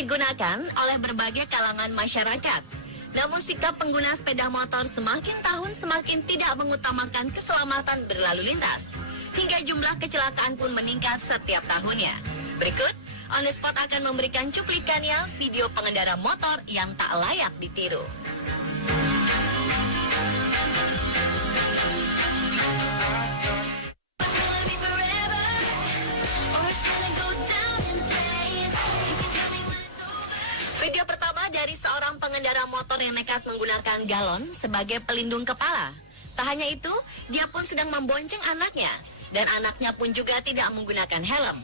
digunakan oleh berbagai kalangan masyarakat. Namun sikap pengguna sepeda motor semakin tahun semakin tidak mengutamakan keselamatan berlalu lintas. Hingga jumlah kecelakaan pun meningkat setiap tahunnya. Berikut, On The Spot akan memberikan cuplikannya video pengendara motor yang tak layak ditiru. Video pertama dari seorang pengendara motor yang nekat menggunakan galon sebagai pelindung kepala. Tak hanya itu, dia pun sedang membonceng anaknya, dan anaknya pun juga tidak menggunakan helm.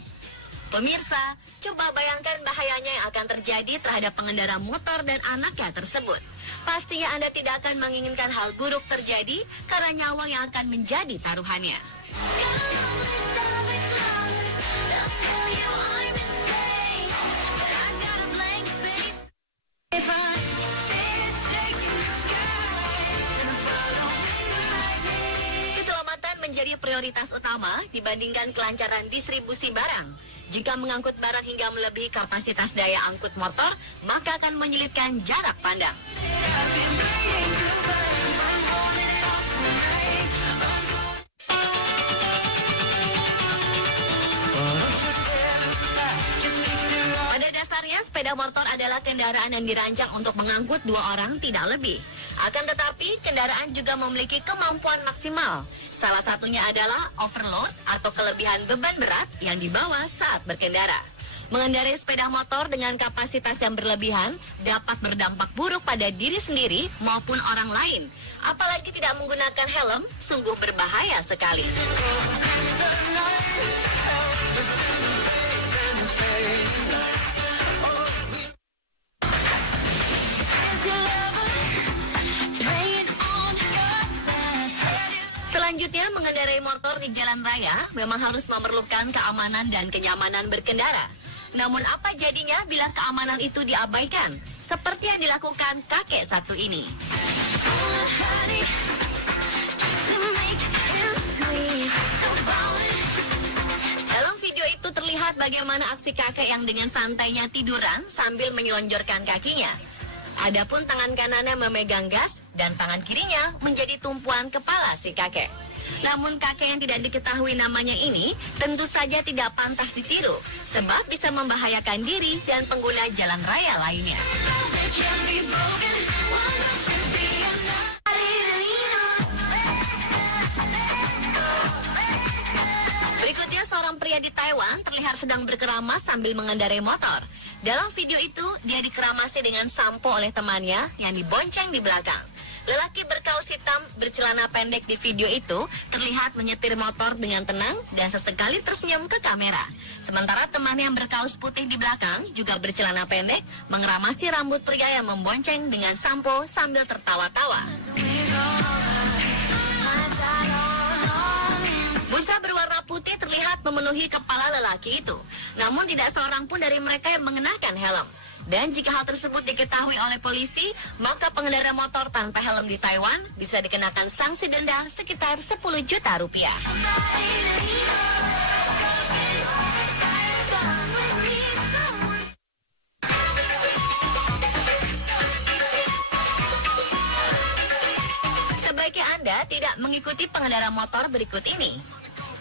Pemirsa, coba bayangkan bahayanya yang akan terjadi terhadap pengendara motor dan anaknya tersebut. Pastinya Anda tidak akan menginginkan hal buruk terjadi karena nyawa yang akan menjadi taruhannya. Menjadi prioritas utama dibandingkan kelancaran distribusi barang. Jika mengangkut barang hingga melebihi kapasitas daya angkut motor, maka akan menyulitkan jarak pandang. Pada dasarnya, sepeda motor adalah kendaraan yang dirancang untuk mengangkut 2 orang tidak lebih. Akan tetapi, kendaraan juga memiliki kemampuan maksimal. Salah satunya adalah overload atau kelebihan beban berat yang dibawa saat berkendara. Mengendarai sepeda motor dengan kapasitas yang berlebihan dapat berdampak buruk pada diri sendiri maupun orang lain. Apalagi tidak menggunakan helm, sungguh berbahaya sekali. Selanjutnya, mengendarai motor di jalan raya memang harus memerlukan keamanan dan kenyamanan berkendara. Namun apa jadinya bila keamanan itu diabaikan? Seperti yang dilakukan kakek satu ini. Dalam video itu terlihat bagaimana aksi kakek yang dengan santainya tiduran sambil menyelonjorkan kakinya. Adapun tangan kanannya memegang gas dan tangan kirinya menjadi tumpuan kepala si kakek. Namun kakek yang tidak diketahui namanya ini tentu saja tidak pantas ditiru sebab bisa membahayakan diri dan pengguna jalan raya lainnya. Berikutnya, seorang pria di Taiwan terlihat sedang berkeramas sambil mengendarai motor. Dalam video itu, dia dikeramasi dengan sampo oleh temannya yang dibonceng di belakang. Lelaki berkaus hitam bercelana pendek di video itu terlihat menyetir motor dengan tenang dan sesekali tersenyum ke kamera. Sementara teman yang berkaus putih di belakang juga bercelana pendek mengeramasi rambut pria yang membonceng dengan sampo sambil tertawa-tawa. Busa berwarna putih terlihat memenuhi kepala lelaki itu. Namun tidak seorang pun dari mereka yang mengenakan helm. Dan jika hal tersebut diketahui oleh polisi, maka pengendara motor tanpa helm di Taiwan bisa dikenakan sanksi denda sekitar 10 juta rupiah. Sebaiknya Anda tidak mengikuti pengendara motor berikut ini.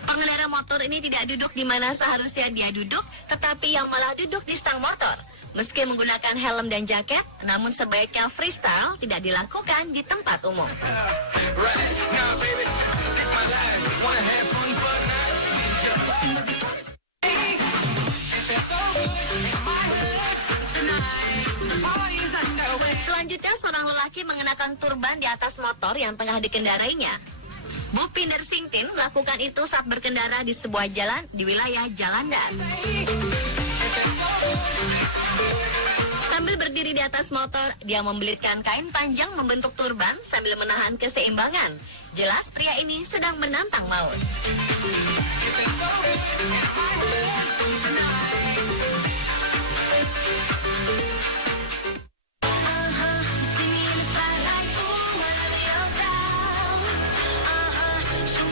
Pengendara motor ini tidak duduk di mana seharusnya dia duduk, tetapi yang malah duduk di stang motor. Meski menggunakan helm dan jaket, namun sebaiknya freestyle tidak dilakukan di tempat umum. Selanjutnya, seorang lelaki mengenakan turban di atas motor yang tengah dikendarainya. Bhupinder Singh Tin melakukan itu saat berkendara di sebuah jalan di wilayah Jalandhar. Sambil berdiri di atas motor, dia membelitkan kain panjang membentuk turban sambil menahan keseimbangan. Jelas pria ini sedang menantang maut.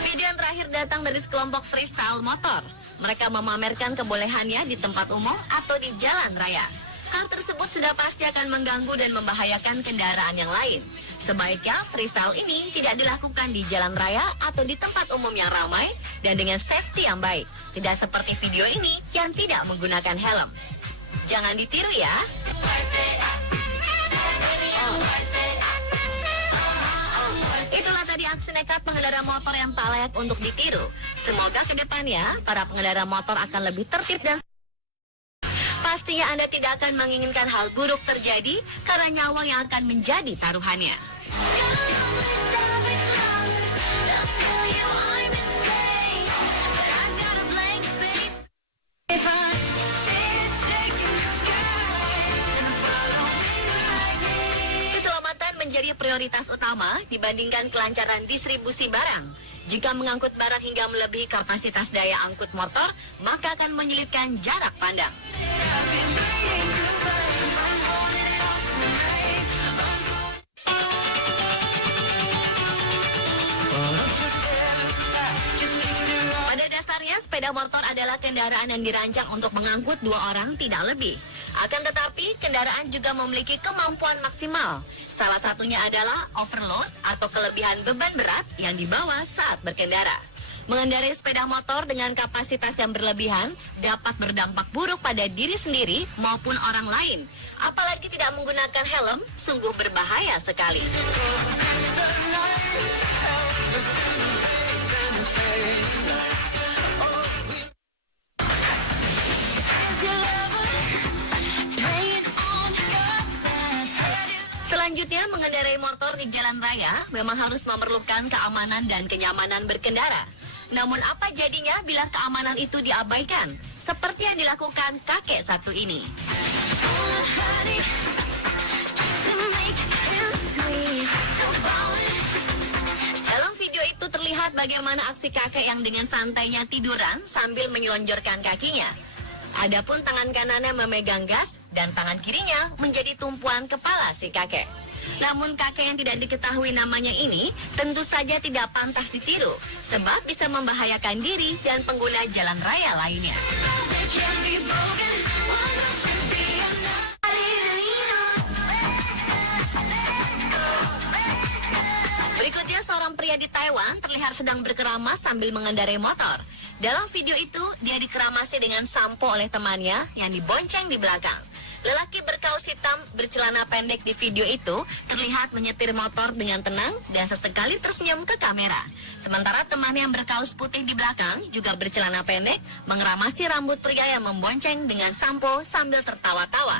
Video yang terakhir datang dari sekelompok freestyle motor. Mereka memamerkan kebolehannya di tempat umum atau di jalan raya. Hal tersebut sudah pasti akan mengganggu dan membahayakan kendaraan yang lain. Sebaiknya freestyle ini tidak dilakukan di jalan raya atau di tempat umum yang ramai dan dengan safety yang baik. Tidak seperti video ini yang tidak menggunakan helm. Jangan ditiru ya. Itulah tadi aksi nekat pengendara motor yang tak layak untuk ditiru. Semoga kedepannya para pengendara motor akan lebih tertib dan pastinya Anda tidak akan menginginkan hal buruk terjadi karena nyawa yang akan menjadi taruhannya. Keselamatan menjadi prioritas utama dibandingkan kelancaran distribusi barang. Jika mengangkut barang hingga melebihi kapasitas daya angkut motor, maka akan menyulitkan jarak pandang. Pada dasarnya, sepeda motor adalah kendaraan yang dirancang untuk mengangkut 2 orang tidak lebih. Akan tetapi, kendaraan juga memiliki kemampuan maksimal. Salah satunya adalah overload atau kelebihan beban berat yang dibawa saat berkendara. Mengendarai sepeda motor dengan kapasitas yang berlebihan dapat berdampak buruk pada diri sendiri maupun orang lain. Apalagi tidak menggunakan helm, sungguh berbahaya sekali. Selanjutnya, mengendarai motor di jalan raya memang harus memerlukan keamanan dan kenyamanan berkendara. Namun apa jadinya bila keamanan itu diabaikan? Seperti yang dilakukan kakek satu ini. Dalam video itu terlihat bagaimana aksi kakek yang dengan santainya tiduran sambil menyelonjorkan kakinya. Adapun tangan kanannya memegang gas dan tangan kirinya menjadi tumpuan kepala si kakek. Namun kakek yang tidak diketahui namanya ini tentu saja tidak pantas ditiru sebab bisa membahayakan diri dan pengguna jalan raya lainnya. Berikutnya, seorang pria di Taiwan terlihat sedang berkeramas sambil mengendarai motor. Dalam video itu, dia dikeramasi dengan sampo oleh temannya yang dibonceng di belakang. Lelaki berkaus hitam bercelana pendek di video itu terlihat menyetir motor dengan tenang dan sesekali tersenyum ke kamera. Sementara temannya yang berkaus putih di belakang juga bercelana pendek mengeramasi rambut pria yang membonceng dengan sampo sambil tertawa-tawa.